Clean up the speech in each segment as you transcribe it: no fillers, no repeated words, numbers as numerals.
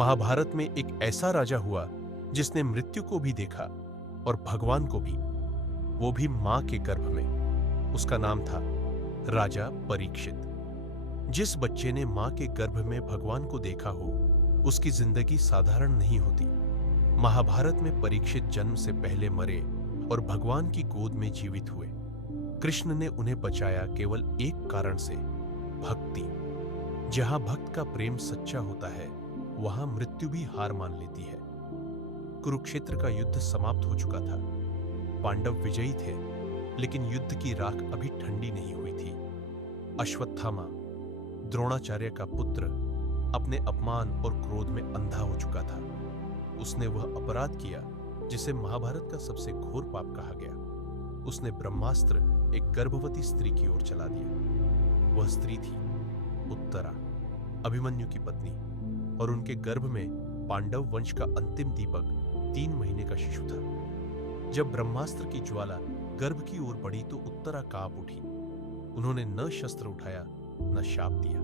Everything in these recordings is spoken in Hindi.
महाभारत में एक ऐसा राजा हुआ जिसने मृत्यु को भी देखा और भगवान को भी, वो भी मां के गर्भ में। उसका नाम था राजा परीक्षित। जिस बच्चे ने मां के गर्भ में भगवान को देखा हो, उसकी जिंदगी साधारण नहीं होती। महाभारत में परीक्षित जन्म से पहले मरे और भगवान की गोद में जीवित हुए। कृष्ण ने उन्हें बचाया केवल एक कारण से, भक्ति। जहां भक्त का प्रेम सच्चा होता है, वहां मृत्यु भी हार मान लेती है। कुरुक्षेत्र का युद्ध समाप्त हो चुका था। पांडव विजयी थे, लेकिन युद्ध की राख अभी ठंडी नहीं हुई थी। अश्वत्थामा, द्रोणाचार्य का पुत्र, अपने अपमान और क्रोध में अंधा हो चुका था। उसने वह अपराध किया जिसे महाभारत का सबसे घोर पाप कहा गया। उसने ब्रह्मास्त्र एक गर्भवती स्त्री की ओर चला दिया। वह स्त्री थी उत्तरा, अभिमन्यु की पत्नी, और उनके गर्भ में पांडव वंश का अंतिम दीपक 3 महीने का शिशु था। जब ब्रह्मास्त्र की ज्वाला गर्भ की ओर बढ़ी तो उत्तरा कांप उठी। उन्होंने न शस्त्र उठाया न शाप दिया।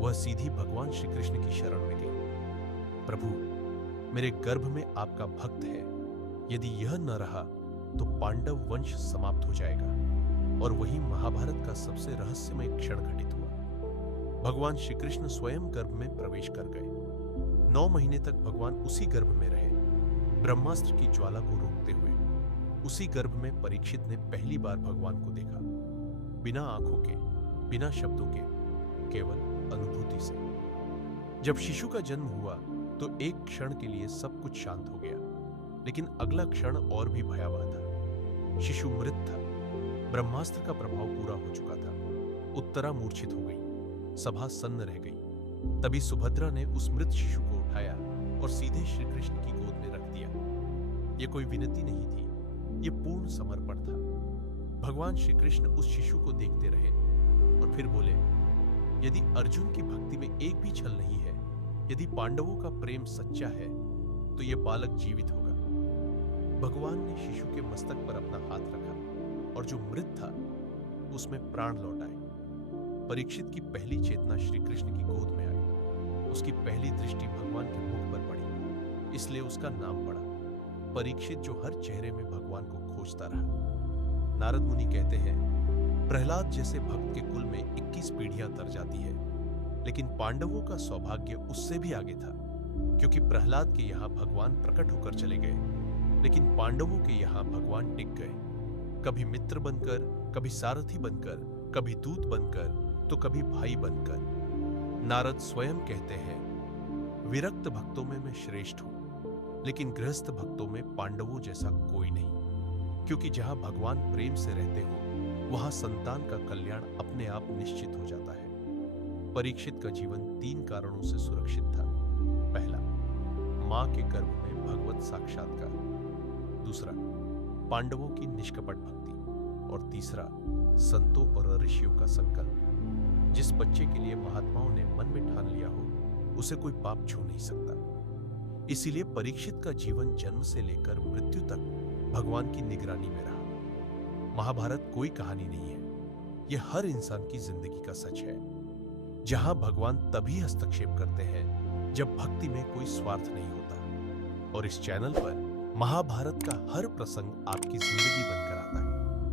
वह सीधी भगवान श्री कृष्ण की शरण में गई। प्रभु, मेरे गर्भ में आपका भक्त है। यदि यह न रहा तो पांडव वंश समाप्त हो जाएगा। और वही महाभारत का सबसे रहस्यमय क्षण घटित हुआ। भगवान श्री कृष्ण स्वयं गर्भ में प्रवेश कर गए। 9 महीने तक भगवान उसी गर्भ में रहे, ब्रह्मास्त्र की ज्वाला को रोकते हुए। उसी गर्भ में परीक्षित ने पहली बार भगवान को देखा, बिना आंखों के, बिना शब्दों के, केवल अनुभूति से। जब शिशु का जन्म हुआ तो एक क्षण के लिए सब कुछ शांत हो गया, लेकिन अगला क्षण और भी भयावह था। शिशु मृत था। ब्रह्मास्त्र का प्रभाव पूरा हो चुका था। उत्तरा मूर्छित हो गई, सभा सन्न रह गई। तभी सुभद्रा ने उस मृत शिशु को उठाया और सीधे श्री कृष्ण की गोद में रख दिया। यह कोई विनती नहीं थी, यह पूर्ण समर्पण था। भगवान श्री कृष्ण उस शिशु को देखते रहे और फिर बोले, यदि अर्जुन की भक्ति में एक भी छल नहीं है, यदि पांडवों का प्रेम सच्चा है, तो यह बालक जीवित होगा। भगवान ने शिशु के मस्तक पर अपना हाथ रखा और जो मृत था उसमें प्राण लौट आए। परीक्षित की पहली चेतना श्री कृष्ण की गोद में आई। उसकी पहली दृष्टि भगवान के मुख पर पड़ी, इसलिए उसका नाम पड़ा परीक्षित, जो हर चेहरे में भगवान को खोजता रहा। नारद मुनि कहते हैं, प्रहलाद जैसे भक्त के कुल में 21 पीढ़ियां तर जाती है, लेकिन पांडवों का सौभाग्य उससे भी आगे था, क्योंकि प्रहलाद के यहां भगवान प्रकट होकर चले गए, लेकिन पांडवों के यहां भगवान टिक गए। कभी मित्र बनकर, कभी सारथी बनकर, कभी दूत बनकर, तो कभी भाई बनकर। नारद स्वयं कहते हैं, विरक्त भक्तों में मैं श्रेष्ठ हूं, लेकिन गृहस्थ भक्तों में पांडवों जैसा कोई नहीं, क्योंकि जहां भगवान प्रेम से रहते हो, वहां संतान का कल्याण अपने आप निश्चित हो जाता है। परीक्षित का जीवन 3 कारणों से सुरक्षित था। पहला, मां के गर्भ में भगवत साक्षात्कार। दूसरा, पांडवों की निष्कपट भक्ति। और तीसरा, संतों और ऋषियों का संकल्प। जिस बच्चे के लिए महात्माओं ने मन में ठान लिया हो, उसे कोई पाप छू नहीं सकता। इसीलिए परीक्षित का जीवन जन्म से लेकर मृत्यु तक भगवान की निगरानी में रहा। महाभारत कोई कहानी नहीं है, यह हर इंसान की जिंदगी का सच है। जहां भगवान तभी हस्तक्षेप करते हैं जब भक्ति में कोई स्वार्थ नहीं होता। और इस चैनल पर महाभारत का हर प्रसंग आपकी जिंदगी बनकर